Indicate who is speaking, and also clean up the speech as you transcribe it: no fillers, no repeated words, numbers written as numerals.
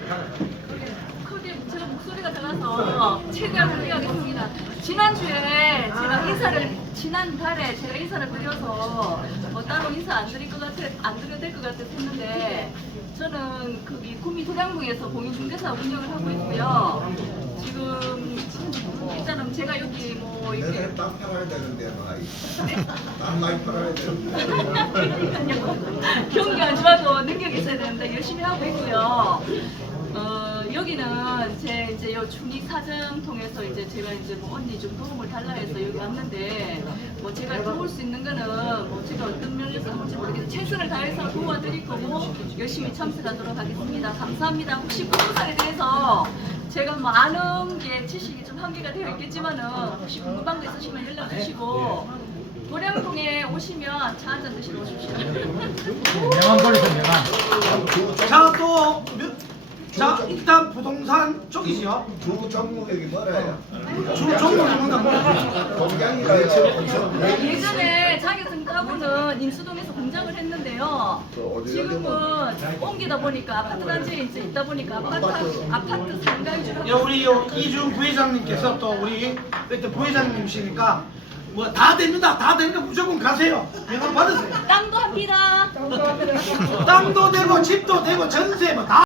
Speaker 1: 크게 제가 목소리가 작아서 최대한 크게 하겠습니다. 지난주에 제가 지난달에 제가 인사를 드려서 따로 인사 안 드려도 될 것 같아서 했는데 저는 거기 구미 도량동에서 공인중개사 운영을 하고 있고요. 지금 일단은 제가 여기 뭐 이렇게
Speaker 2: 내가 땅 팔아야 되는데 땅 많이 팔아야 되는데
Speaker 1: 경기 안 좋아도 능력이 있어야 되는데 열심히 하고 있고요. 여기는 제 이제 요 중위 사정 통해서 이제 제가 이제 뭐 언니 좀 도움을 달라 해서 여기 왔는데 뭐 제가 도울 수 있는 거는 뭐 제가 어떤 면에서 할지 모르겠는데 최선을 다해서 도와드릴 거고 열심히 참석하도록 하겠습니다. 감사합니다. 혹시 부동산에 대해서 제가 뭐 아는 게 지식이 좀 한계가 되어 있겠지만은 혹시 궁금한 거 있으시면 연락 주시고 도량동에 오시면 차 한잔 드시러 오십시오.
Speaker 3: 명함 걸리세요, 명함.
Speaker 4: 자, 또, 자, 일단 부동산 쪽이죠.
Speaker 2: 주 종목이 뭐래요?
Speaker 4: 주 종목이 뭔가
Speaker 2: 동양이라 해서
Speaker 1: 예전에 자격증 따고는 인수동에서 공장을 했는데요. 지금은 옮기다 보니까 아파트 단지에 이제 있다 보니까 아파트 상가 위주로
Speaker 4: 야, 우리 이준 부회장님께서 또 우리 그때 부회장님이시니까 뭐 다 됩니다. 다 되니까 무조건 가세요. 명함 받으세요.
Speaker 1: 땅도 합니다.
Speaker 4: 땅도 되고 집도 되고 전세 뭐 다.